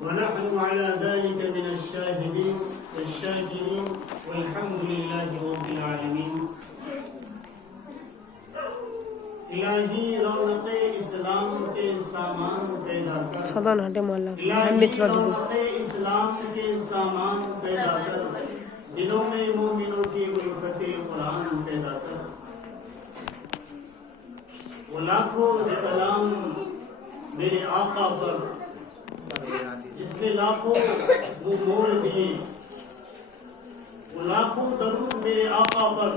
ونحن على ذلك من الشاهدين والشاكرين والحمد لله رب العالمين. الہی رونق اسلام کے سامان پیدا کر، الہی رونق اسلام کے سامان پیدا کر، دلوں میں مومنوں کی الفت قرآن پیدا کر. وہ لاکھوں سلام میرے آقا پر جس نے لاکھوں وہ موڑ دیے، وہ لاکھوں درود میرے آقا پر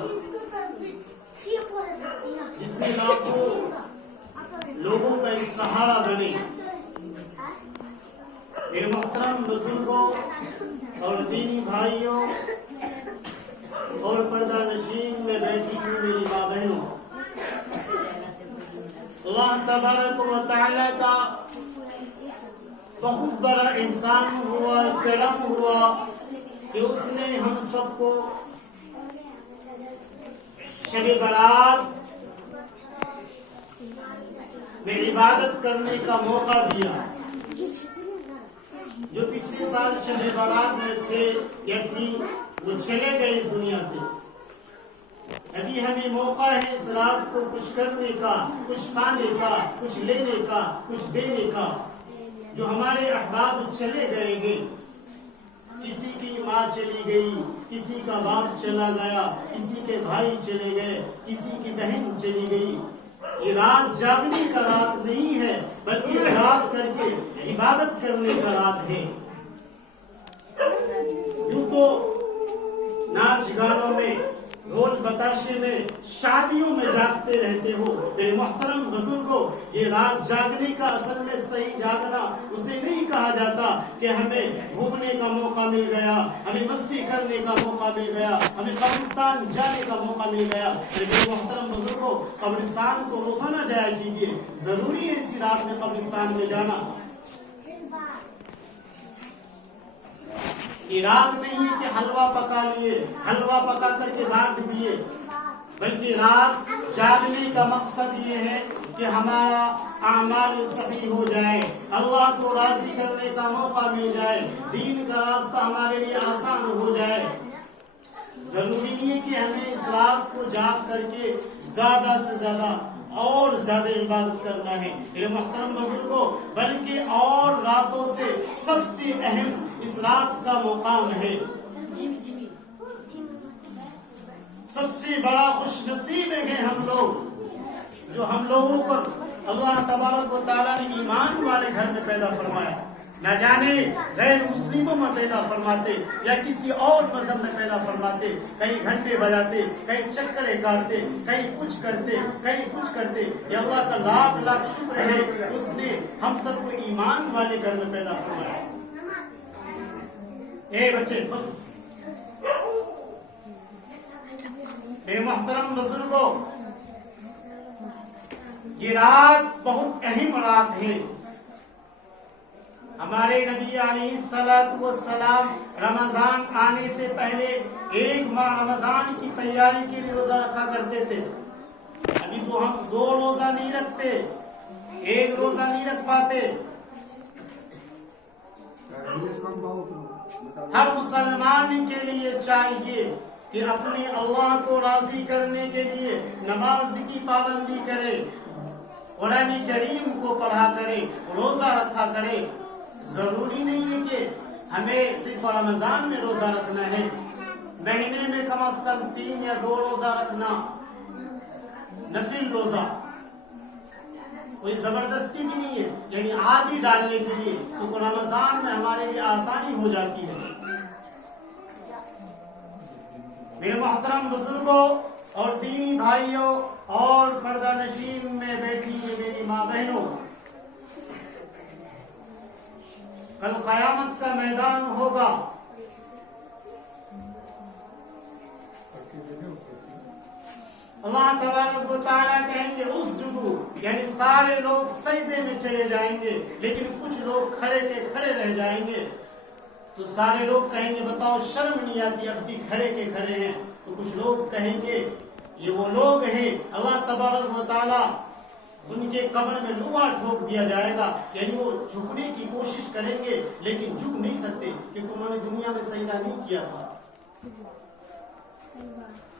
جس نے لاکھوں لوگوں کا ایک سہارا بنے. میرے محترم بزرگوں اور دینی بھائیوں اور پردہ نشین میں بیٹھی ہوئی میری ماں بہنوں، اللہ تبارک و تعالیٰ کا بہت بڑا احسان ہوا، کرم ہوا کہ اس نے ہم سب کو شب برات میں عبادت کرنے کا موقع دیا. جو پچھلے سال شب برات میں تھے یا تھی وہ چلے گئے اس دنیا سے. ابھی ہمیں موقع ہے اس رات کو کچھ کرنے کا، کچھ کھانے کا، کچھ لینے کا، کچھ دینے کا. جو ہمارے احباب چلے گئے ہیں، کسی کی ماں چلی گئی، کسی کا باپ چلا گیا، کسی کے بھائی چلے گئے، کسی کی بہن چلی گئی. یہ رات جاگنے کا رات نہیں ہے بلکہ جاگ کر کے عبادت کرنے کا رات ہے. یوں تو ناچ گانوں میں، ڈھول بتاشے میں، شادیوں میں جاگتے رہتے ہو. میرے محترم بزرگوں، یہ رات جاگنے کا اصل میں صحیح جاگنا اسے نہیں کہا جاتا کہ ہمیں گھومنے کا موقع مل گیا، ہمیں مستی کرنے کا موقع مل گیا، ہمیں قبرستان جانے کا موقع مل گیا. میرے محترم بزرگوں، قبرستان کو روزانہ جایا کیجیے. ضروری ہے اسی رات میں قبرستان میں جانا. یہ رات نہیں ہے کہ حلوہ پکا لیے، حلوہ پکا کر کے بانٹ دیے، بلکہ رات جاگنے کا مقصد یہ ہے کہ ہمارا اعمال صحیح ہو جائے، اللہ کو راضی کرنے کا موقع مل جائے، دین کا راستہ ہمارے لیے آسان ہو جائے. ضروری نہیں ہے کہ ہمیں اس رات کو جاگ کر کے زیادہ سے زیادہ اور زیادہ عبادت کرنا ہے میرے محترم بزرگوں، بلکہ اور راتوں سے سب سے اہم اس رات کا مقام ہے. سب سے بڑا خوش نصیب ہیں ہم لوگ جو ہم لوگوں پر اللہ تبارک و تعالیٰ نے ایمان والے گھر میں پیدا فرمایا. نہ جانے غیر مسلموں میں پیدا فرماتے یا کسی اور مذہب میں پیدا فرماتے، کہیں گھنٹے بجاتے، کہیں چکرے کاٹتے، کہیں کچھ کرتے، کہیں کچھ کرتے. یہ اللہ کا لاکھ لاکھ شکر ہے اس نے ہم سب کو ایمان والے گھر میں پیدا فرمایا. اے بچے اے محترم بزرگوں، یہ رات بہت اہم رات ہے. ہمارے نبی علیہ الصلوۃ والسلام رمضان آنے سے پہلے ایک ماہ رمضان کی تیاری کے لیے روزہ رکھا کرتے تھے. ابھی تو ہم 2 روزہ نہیں رکھتے، 1 روزہ نہیں رکھ پاتے. ہر مسلمان کے لیے چاہیے کہ اپنے اللہ کو راضی کرنے کے لیے نماز کی پابندی کرے، قرآن کریم کو پڑھا کرے، روزہ رکھا کرے. ضروری نہیں ہے کہ ہمیں صرف رمضان میں روزہ رکھنا ہے، مہینے میں کم از کم 3 یا 2 روزہ رکھنا، نفل روزہ. کوئی زبردستی بھی نہیں ہے، یعنی عادی ڈالنے کے لیے، تو رمضان میں ہمارے لیے آسانی ہو جاتی ہے. میرے محترم بزرگوں اور دینی بھائیوں اور پردہ نشین میں بیٹھی میری ماں بہنوں، کل قیامت کا میدان ہوگا. اللہ تبارک و تعالیٰ کہیں گے اسجدو، یعنی سارے لوگ سجدے میں چلے جائیں گے، لیکن کچھ لوگ کھڑے کے کھڑے رہ جائیں گے. تو سارے لوگ کہیں گے بتاؤ شرم نہیں آتی، اب بھی کھڑے کے کھڑے ہیں. تو کچھ لوگ کہیں گے یہ وہ لوگ ہیں اللہ تبارک و تعالیٰ ان کے قبر میں لوہا ٹھوک دیا جائے گا، یعنی وہ جھکنے کی کوشش کریں گے لیکن جھک نہیں سکتے کیونکہ انہوں نے دنیا میں سجدہ نہیں کیا تھا۔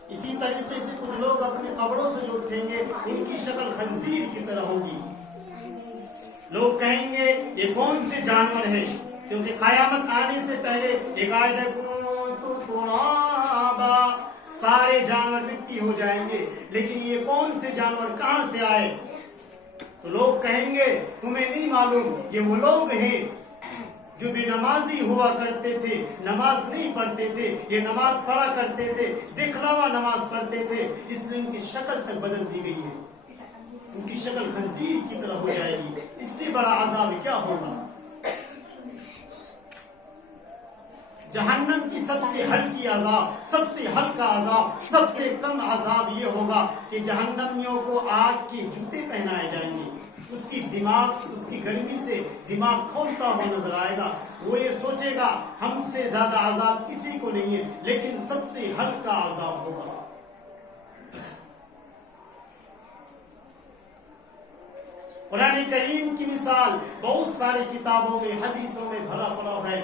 اسی طریقے سے کچھ لوگ اپنے قبروں سے جو اٹھیں گے ان کی شکل خنزیر کی طرح ہوگی، لوگ کہیں گے یہ کون سے جانور ہیں، کیونکہ قیامت آنے سے پہلے سارے جانور مٹی ہو جائیں گے، لیکن یہ کون سے جانور کہاں سے آئے؟ تو لوگ کہیں گے تمہیں نہیں معلوم یہ وہ لوگ ہیں جو بے نمازی ہوا کرتے تھے، نماز نہیں پڑھتے تھے، یہ نماز پڑھا کرتے تھے، دکھلاوا نماز پڑھتے تھے، اس لیے ان کی شکل تک بدل دی گئی ہے، ان کی شکل خنزیر کی طرح ہو جائے گی۔ اس سے بڑا عذاب کیا ہوگا؟ جہنم کی سب سے ہلکی عذاب، سب سے ہلکا عذاب، سب سے کم عذاب یہ ہوگا کہ جہنمیوں کو آگ کے جوتے پہنائے جائیں گے، اس کی گرمی سے دماغ کھولتا ہوا نظر آئے گا، وہ یہ سوچے گا ہم سے زیادہ عذاب کسی کو نہیں ہے، لیکن سب سے ہلکا عذاب ہوگا۔ قرآن کریم کی مثال بہت ساری کتابوں میں، حدیثوں میں بھرا پڑا ہے۔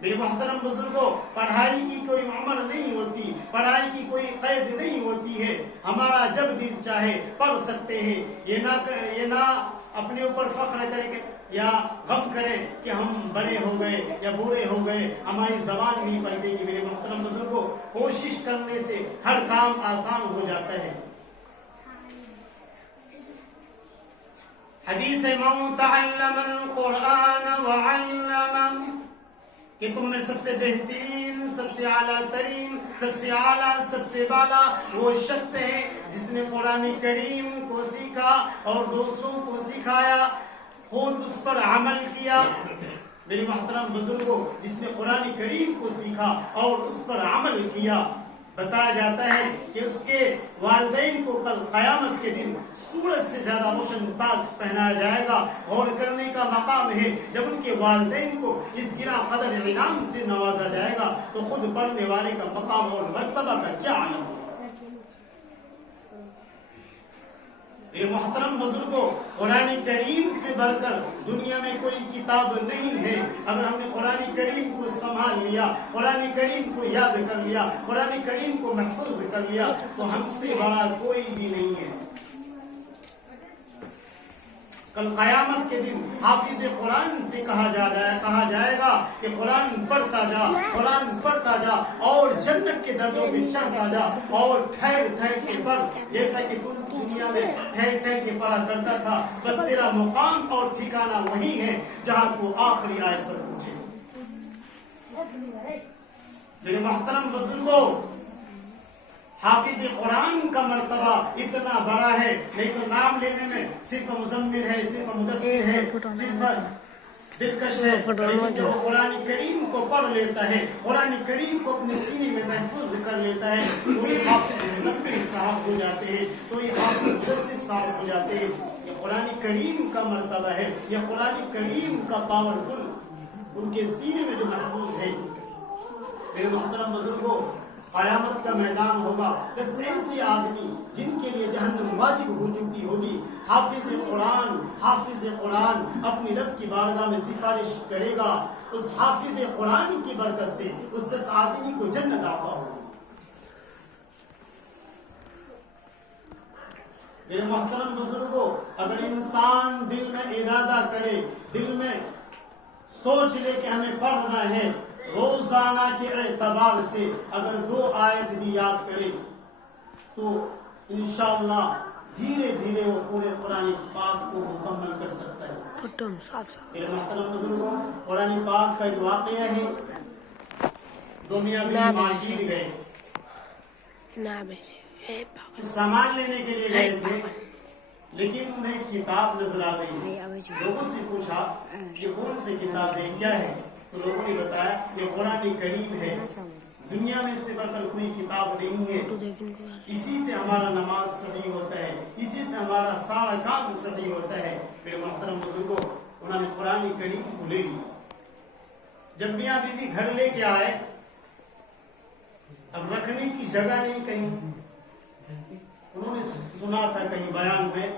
میرے محترم بزرگوں، پڑھائی کی کوئی عمر نہیں ہوتی، پڑھائی کی کوئی قید نہیں ہوتی ہے، ہمارا جب دل چاہے پڑھ سکتے ہیں۔ یہ نہ اپنے اوپر فخر کرے یا غم کرے کہ ہم بڑے ہو گئے یا بوڑھے ہو گئے، ہماری زبان نہیں پلٹے گی۔ میرے محترم بزرگوں، کوشش کرنے سے ہر کام آسان ہو جاتا ہے۔ حدیث من تعلم القرآن وعلمه کہ تم میں سب سے بہترین، سب سے اعلیٰ ترین، سب سے اعلیٰ، سب سے بالا وہ شخص ہے جس نے قرآن کریم کو سیکھا اور دوسروں کو سکھایا، خود اس پر عمل کیا۔ میرے محترم بزرگوں، جس نے قرآن کریم کو سیکھا اور اس پر عمل کیا، بتایا جاتا ہے کہ اس کے والدین کو کل قیامت کے دن سورج سے زیادہ روشن تاج پہنایا جائے گا۔ غور کرنے کا مقام ہے جب ان کے والدین کو اس گراں قدر انعام سے نوازا جائے گا تو خود پڑھنے والے کا مقام اور مرتبہ کا کیا عالم ہوگا۔ یہ محترم بزرگوں، قرآن کریم سے بڑھ کر دنیا میں کوئی کتاب نہیں ہے۔ اگر ہم نے قرآن کریم کو سنبھال لیا، قرآن کریم کو یاد کر لیا، قرآن کریم کو محفوظ کر لیا تو ہم سے بڑا کوئی بھی نہیں ہے۔ کل قیامت کے دن حافظ قرآن سے کہا جائے گا کہ قرآن پڑھتا جا، قرآن پڑھتا جا اور جنت کے درجوں پہ چڑھتا جا اور ٹھہر ٹھہر کے پڑھ، جیسا کہ تم دنیا میں ٹھہر ٹھہر کے پڑھا کرتا تھا، بس تیرا مقام اور ٹھکانہ وہی ہے جہاں تو آخری آیت پر پہنچے۔ میرے محترم بزرگوں، حافظ قرآن کا مرتبہ اتنا بڑا ہے، نہیں تو نام لینے میں صرف مزمل ہے، صرف مدثر ہے، صرف دلکش ہے، لیکن جب وہ قرآن کریم کو پڑھ لیتا ہے، قرآن کریم کو اپنے سینے میں محفوظ کر لیتا ہے تو یہ حافظ مزمل صاحب ہو جاتے ہیں، تو یہ حافظ مدثر صاحب ہو جاتے ہیں۔ یہ قرآن کریم کا مرتبہ ہے، یہ قرآن کریم کا پاورفل ان کے سینے میں جو محفوظ ہے۔ میرے محترم بزرگوں، قیامت کا میدان ہوگا، 10 ایسے آدمی جن کے لیے جہنم واجب ہو چکی ہوگی، حافظ قرآن اپنی رب کی بارگاہ میں سفارش کرے گا، اس حافظ قرآن کی برکت سے اس 10 آدمی کو جنت عطا ہوگی۔ میرے محترم بزرگوں، اگر انسان دل میں ارادہ کرے، دل میں سوچ لے کہ ہمیں پڑھنا ہے، روزانہ کے اعتبار سے اگر 2 آیت بھی یاد کرے تو انشاءاللہ دھیرے دھیرے وہ پورے قرآن پاک کو مکمل کر سکتا ہے۔ میرے محترم بزرگوں، قرآن پاک کا ایک واقعہ ہے، 2 میاں بیوی مارکیٹ گئے، سامان لینے کے لیے گئے تھے، لیکن انہیں کتاب نظر آ گئی۔ لوگوں سے پوچھا یہ کون سی کتاب ہے، کیا ہے؟ تو لوگوں نے بتایا یہ قرآن کریم ہے، دنیا میں اس سے بڑھ کر کوئی کتاب نہیں ہے، اسی سے ہمارا نماز صحیح ہوتا ہے، اسی سے ہمارا سارا کام صحیح ہوتا ہے۔ میرے محترم بزرگوں، انہوں نے قرآن کریم کو لے لی۔ جب میاں بیوی گھر لے کے آئے، اب رکھنے کی جگہ نہیں، کہیں انہوں نے سنا تھا کہیں بیان میں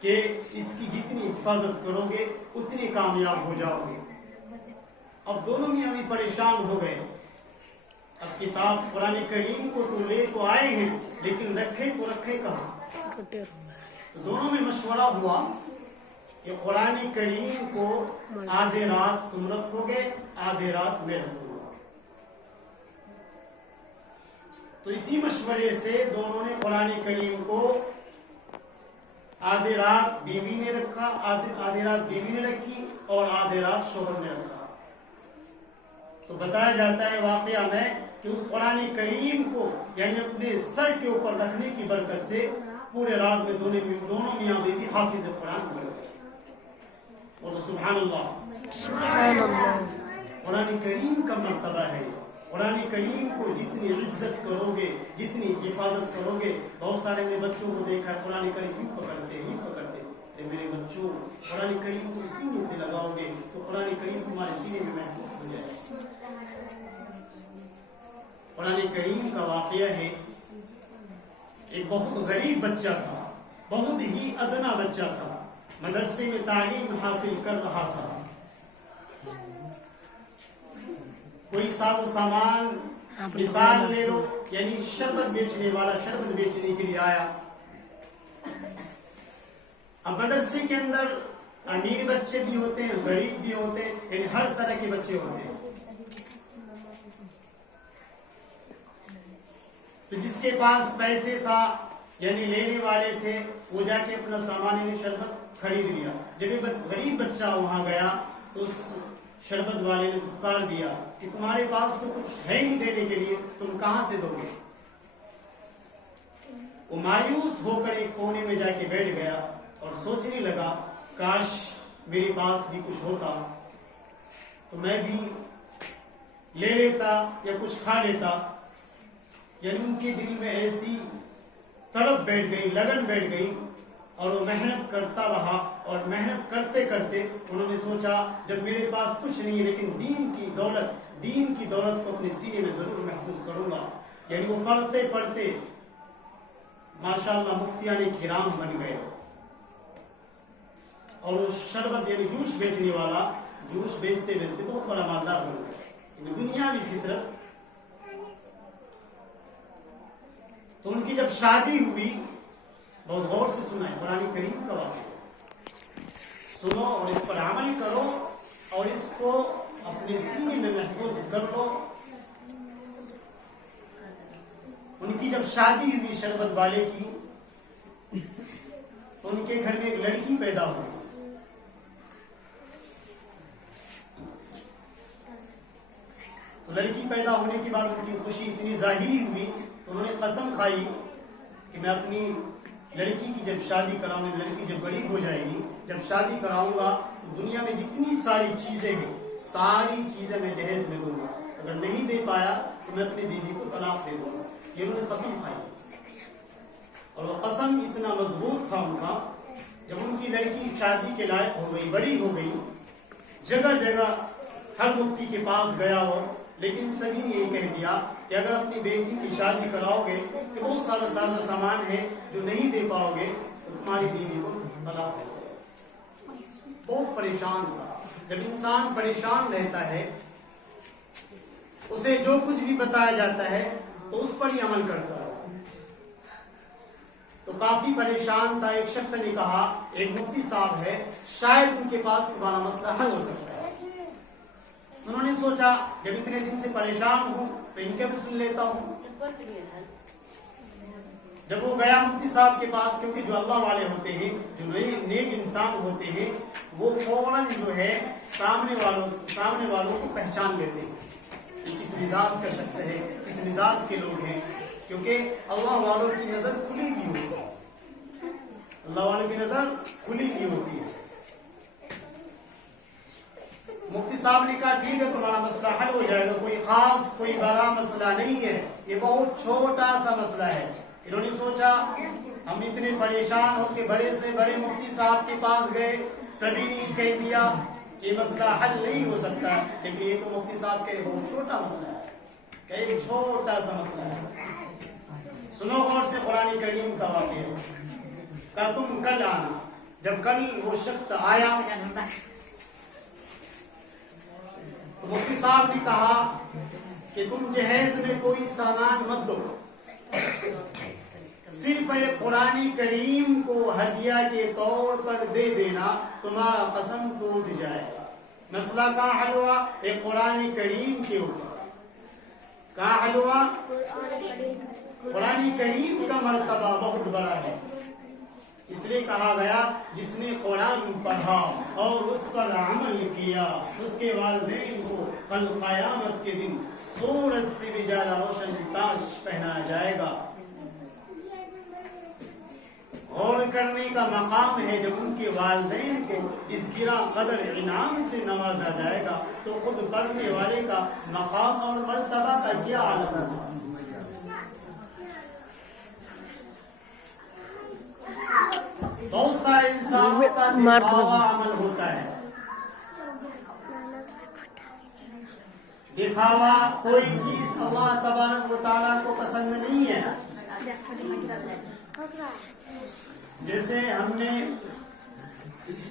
کہ اس کی جتنی حفاظت کرو گے اتنی کامیاب ہو جاؤ گے۔ اب دونوں میاں بھی پریشان ہو گئے۔ اب کتاب قرآن کریم کو تو لے تو آئے ہیں لیکن رکھے کہاں؟ تو دونوں میں مشورہ ہوا کہ قرآن کریم کو آدھے رات تم رکھو گے، آدھے رات میں رکھوں گا۔ تو اسی مشورے سے دونوں نے قرآن کریم کو آدھے رات بیوی نے رکھا، آدھے رات بیوی نے رکھی اور آدھے رات شوہر نے رکھا۔ تو بتایا جاتا ہے واقعہ میں کہ اس قرآن کریم کو یعنی اپنے سر کے اوپر رکھنے کی برکت سے پورے رات میں دونوں میاں بیوی حافظ قرآن بن گئے۔ اور سبحان اللہ، سبحان اللہ۔ قرآن کریم کا مرتبہ ہے۔ قرآن کریم کو جتنی عزت کرو گے، جتنی حفاظت کرو گے، بہت سارے میں بچوں کو دیکھا ہے قرآن کریم ہی پکڑتے میرے بچوں قرآن کریم کو سینے سے لگاؤ گے تو قرآن کریم تمہارے سینے میں محفوظ ہو جائے۔ قرآن کریم کا واقعہ ہے، ایک بہت غریب بچہ تھا، بہت ہی ادنا بچہ تھا، مدرسے میں تعلیم حاصل کر رہا تھا۔ کوئی ساز و سامان مثال لے لو، یعنی شربت بیچنے والا شربت بیچنے کے لیے آیا۔ اب مدرسے کے اندر امیر بچے بھی ہوتے ہیں، غریب بھی ہوتے ہیں، یعنی ہر طرح کے بچے ہوتے ہیں۔ تو جس کے پاس پیسے تھا یعنی لینے والے تھے وہ جا کے اپنا سامان یعنی شربت خرید لیا۔ جب یہ غریب بچہ وہاں گیا تو اس شربت والے نے دھتکار دیا کہ تمہارے پاس تو کچھ ہے نہیں دینے کے لیے، تم کہاں سے دو گے؟ وہ مایوس ہو کر ایک کونے میں جا کے بیٹھ گیا اور سوچنے لگا کاش میرے پاس بھی کچھ ہوتا تو میں بھی لے لیتا یا کچھ کھا لیتا۔ یعنی ان کے دل میں ایسی طلب بیٹھ گئی، لگن بیٹھ گئی اور وہ محنت کرتا رہا، اور محنت کرتے کرتے انہوں نے سوچا جب میرے پاس کچھ نہیں ہے لیکن دین کی دولت کو اپنے سینے میں ضرور محفوظ کروں گا۔ یعنی وہ پڑھتے پڑھتے ماشاءاللہ مفتیان کرام بن گئے، اور وہ شربت یعنی جوس بیچنے والا جوس بیچتے بیچتے بہت بڑا مالدار بن گئے۔ دنیاوی فطرت۔ تو ان کی جب شادی ہوئی، بہت غور سے سنا ہے قرآن کریم کا واقعہ، سنو اور اس پر عمل کرو اور اس کو اپنے سینے میں محفوظ کر لو۔ ان کی جب شادی ہوئی شربت والے کی تو ان کے گھر میں ایک لڑکی پیدا ہوئی۔ تو لڑکی پیدا ہونے کے بعد ان کی خوشی اتنی ظاہری ہوئی تو انہوں نے قسم کھائی کہ میں اپنی لڑکی کی جب شادی کراؤں گا، لڑکی جب بڑی ہو جائے گی، جب شادی کراؤں گا تو دنیا میں جتنی ساری چیزیں ہیں ساری چیزیں میں جہیز میں دوں گا، اگر نہیں دے پایا تو میں اپنی بیوی کو طلاق دے دوں گا۔ یہ انہوں نے قسم کھائی، اور وہ قسم اتنا مضبوط تھا ان کا۔ جب ان کی لڑکی شادی کے لائق ہو گئی، بڑی ہو گئی، جگہ جگہ ہر مفتی کے پاس گیا ہو، لیکن سبھی نے یہ کہہ دیا کہ اگر اپنی بیٹی کی شادی کراؤ گے کہ بہت سارا ساز و سامان ہے جو نہیں دے پاؤ گے تو تمہاری بیوی کو طلاق دو۔ بہت پریشان تھا۔ جب انسان پریشان رہتا ہے اسے جو کچھ بھی بتایا جاتا ہے تو اس پر ہی عمل کرتا ہے۔ تو کافی پریشان تھا۔ ایک شخص نے کہا ایک مفتی صاحب ہے، شاید ان کے پاس تمہارا مسئلہ حل ہو سکتا ہے۔ انہوں نے سوچا جب اتنے دن سے پریشان ہوں تو ان کے بھی سن لیتا ہوں۔ جب وہ گیا مفتی صاحب کے پاس، کیونکہ جو اللہ والے ہوتے ہیں، جو نیک انسان ہوتے ہیں، وہ فوراً جو ہے سامنے والوں کو پہچان لیتے ہیں کس مزاج کا شخص ہے، کس مزاج کے لوگ ہیں، کیونکہ اللہ والوں کی نظر کھلی بھی ہوتی ہے، اللہ والوں کی نظر کھلی بھی ہوتی ہے۔ مفتی صاحب نے کہا ٹھیک ہے تمہارا مسئلہ حل ہو جائے گا، کوئی خاص کوئی بڑا مسئلہ نہیں ہے، یہ بہت چھوٹا سا مسئلہ ہے۔ انہوں نے سوچا ہم اتنے پریشان ہو کے بڑے سے بڑے مفتی صاحب کے پاس گئے، سبھی نے کہہ دیا کہ یہ مسئلہ حل نہیں ہو سکتا، لیکن یہ تو مفتی صاحب کے بہت چھوٹا مسئلہ ہے، کہ ایک چھوٹا سا مسئلہ ہے۔ سنو غور سے قرآن کریم کا واقعہ، کہا تم کل آنا، جب کل وہ شخص آیا تو مفتی صاحب نے کہا کہ تم جہیز میں کوئی سامان مت دو، صرف ایک قرآن کریم کو ہدیہ کے طور پر دے دینا، تمہارا قسم ٹوٹ جائے گا۔ مسئلہ کہاں حل ہوا؟ ایک قرآن کریم کے اوپر۔ کہاں حل ہوا؟ قرآن کریم کا مرتبہ بہت بڑا ہے، اس لیے کہا گیا جس نے قرآن پڑھا اور اس پر عمل کیا اس کے والدین کو کل قیامت کے دن سورج سے بھی زیادہ روشن تاج پہنایا جائے گا۔ غور کرنے کا مقام ہے جب ان کے والدین کو اس گرا قدر انعام سے نوازا جائے گا تو خود پڑھنے والے کا مقام اور مرتبہ کا کیا عالم ہوگا۔ بہت سارے انسانوں کا دکھاوا عمل ہوتا ہے، دکھاوا کوئی چیز اللہ تبارک و تعالیٰ کو پسند نہیں ہے۔ جیسے ہم نے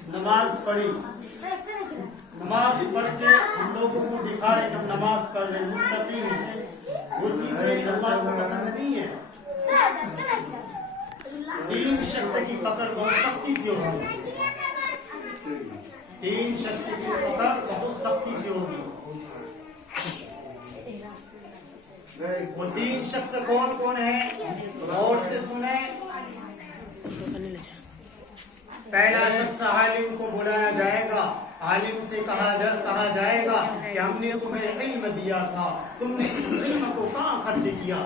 نماز پڑھی، نماز پڑھ کے ہم لوگوں کو دکھا رہے کہ ہم نماز پڑھ رہے متقی ہیں، وہ چیزیں اللہ کو پسند نہیں ہے۔ تین شخص کی پکڑ بہت سختی سے ہوگی، تین شخص کی پکڑ بہت سختی سے ہوگی۔ وہ تین شخص کون کون ہیں؟ غور سے سنیں۔ پہلا شخص عالم کو بلایا جائے گا، عالم سے کہا جائے گا کہ ہم نے تمہیں علم دیا تھا، تم نے اس علم کو کہاں خرچ کیا؟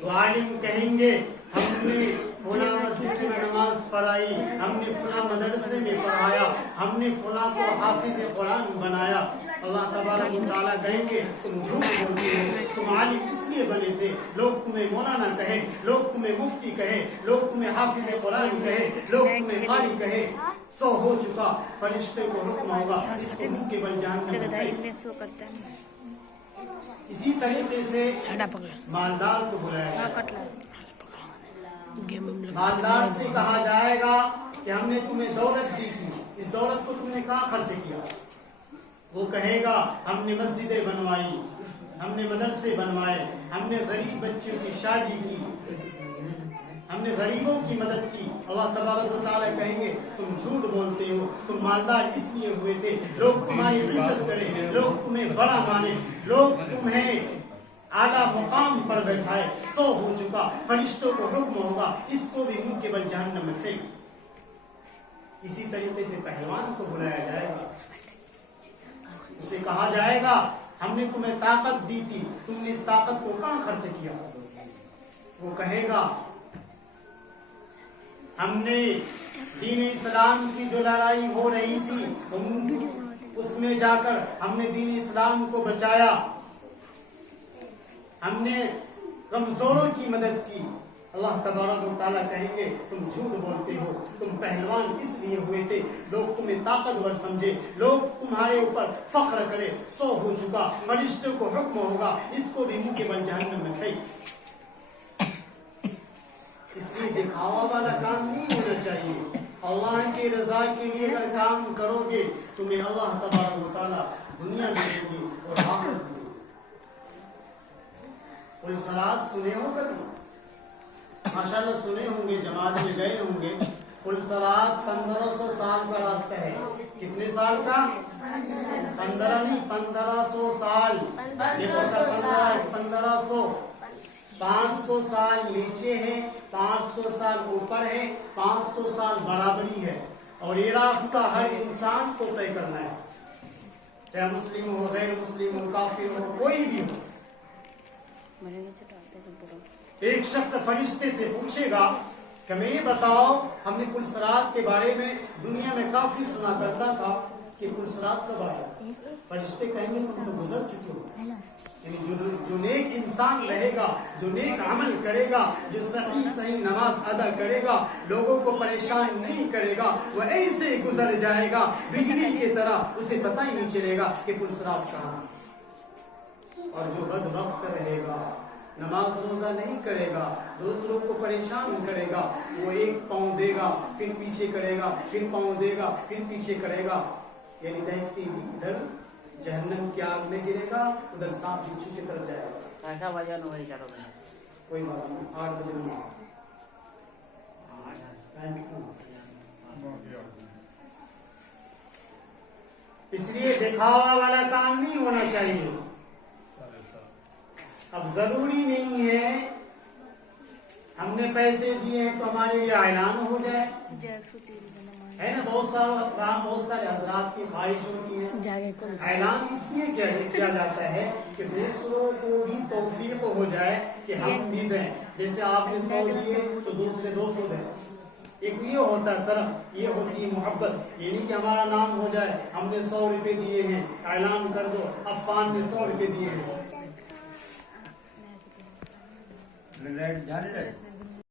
تو عالم کہیں گے ہم نے فلاں مسجد میں نماز پڑھائی، ہم نے فلاں مدرسے میں پڑھایا، ہم نے فلاں کو حافظ قرآن بنایا۔ اللہ تبارک و تعالیٰ کہیں گے تم جھوٹ بولتے ہو، تم عالم اس لیے بنے تھے لوگ تمہیں مولانا کہے، لوگ تمہیں مفتی کہے، لوگ تمہیں حافظ قرآن کہے، لوگ تمہیں قاری کہے۔ سو ہو چکا، فرشتے کو حکم ہوگا اس کو منہ کے بل جہنم میں پھینک۔ اسی طریقے سے مالدار کو بلایا جائے، مالدار سے کہا جائے گا کہ ہم نے تمہیں دولت دی تھی، اس دولت کو تم نے کہاں خرچ کیا؟ وہ کہے گا ہم نے مسجدیں بنوائی، ہم نے مدرسے بنوائے، ہم نے غریب بچوں کی شادی کی، ہم نے غریبوں کی مدد کی۔ اللہ تبارک و تعالیٰ کہیں گے تم جھوٹ بولتے ہو، تم مالدار اس لیے ہوئے تھے لوگ تمہاری عزت کریں، لوگ تمہیں بڑا مانے، لوگ تمہیں اعلیٰ مقام پر بیٹھائے۔ سو ہو چکا، فرشتوں کو حکم ہوگا اس کو بھی منہ کے بل جہنم میں پھینک۔ اسی طریقے سے پہلوان کو بلایا جائے گا، اسے کہا جائے گا ہم نے تمہیں طاقت دی تھی، تم نے اس طاقت کو کہاں خرچ کیا؟ وہ کہے گا ہم نے دین اسلام کی جو لڑائی ہو رہی تھی اس میں جا کر ہم نے دین اسلام کو بچایا، ہم نے کمزوروں کی مدد کی۔ اللہ تبارک و تعالیٰ کہیں گے تم جھوٹ بولتے ہو، تم پہلوان اس لیے ہوئے تھے لوگ تمہیں طاقتور سمجھے، لوگ تمہارے اوپر فخر کرے۔ سو ہو چکا، فرشتوں کو حکم ہوگا اس کو بھی منہ کے بل جہنم میں پھینک۔ اس لیے دکھاوا والا کام نہیں ہونا چاہیے۔ اللہ کی رضا کے لیے اگر کام کرو گے تمہیں اللہ تبارک و تعالیٰ دنیا میں دے گی اور آخرت میں۔ کوئی صلات سنے ہو کبھی؟ ماشاءاللہ سنے ہوں گے، جماعت میں گئے ہوں گے۔ کل صلات 1500 سال کا راستہ ہے۔ کتنے سال کا؟ 15 نہیں، 1500 سال۔ دیکھو سر 1500 500 سال نیچے ہے، 500 سال اوپر ہے، 500 سال برابری ہے، اور یہ راستہ ہر انسان کو طے کرنا ہے، چاہے مسلم ہو، غیر مسلم ہو، کافر ہو، کوئی بھی ہو۔ ایک شخص فرشتے سے پوچھے گا کہ ہمیں یہ بتاؤ، ہم نے کل صراط کے بارے میں دنیا میں کافی سنا کرتا تھا کہ کل صراط کب آیا؟ فرشتے کہیں گے تم تو گزر چکے ہو۔ یعنی جو نیک انسان رہے گا، جو نیک عمل کرے گا، جو صحیح نماز ادا کرے گا، لوگوں کو پریشان نہیں کرے گا، وہ ایسے گزر جائے گا بجلی کی طرح، اسے پتہ ہی نہیں چلے گا کہ کل صراط کہاں۔ اور جو بدبخت رہے گا، نماز روزہ نہیں کرے گا، دوسروں کو پریشان کرے گا، وہ ایک پاؤں دے گا پھر پیچھے کرے گا، پھر پاؤں دے گا پھر پیچھے کرے گا، یعنی دیکھتے ہی ادھر جہنم کی آگ میں گرے گا، ادھر سانپ بچھو کی طرف جائے گا۔ ایسا وجہ نہ ہوئی چلو کوئی بات نہیں، 8 بجے میں اس لیے دکھاوا والا کام نہیں ہونا چاہیے۔ اب ضروری نہیں ہے ہم نے پیسے دیے ہیں تو ہمارے لیے اعلان ہو جائے، ہے نا؟ بہت سارے حضرات کی خواہش ہوتی ہے، اعلان اس لیے کیا جاتا ہے کہ دوسروں کو بھی توفیق ہو جائے کہ ہم بھی دیں، جیسے آپ نے 100 دیے تو دوسرے 200 دیں، ایک یہ ہوتا ہے طرف، یہ ہوتی ہے محبت، یہ نہیں کہ ہمارا نام ہو جائے ہم نے 100 روپے دیے ہیں اعلان کر دو عفان نے 100 روپے دیے ہیں۔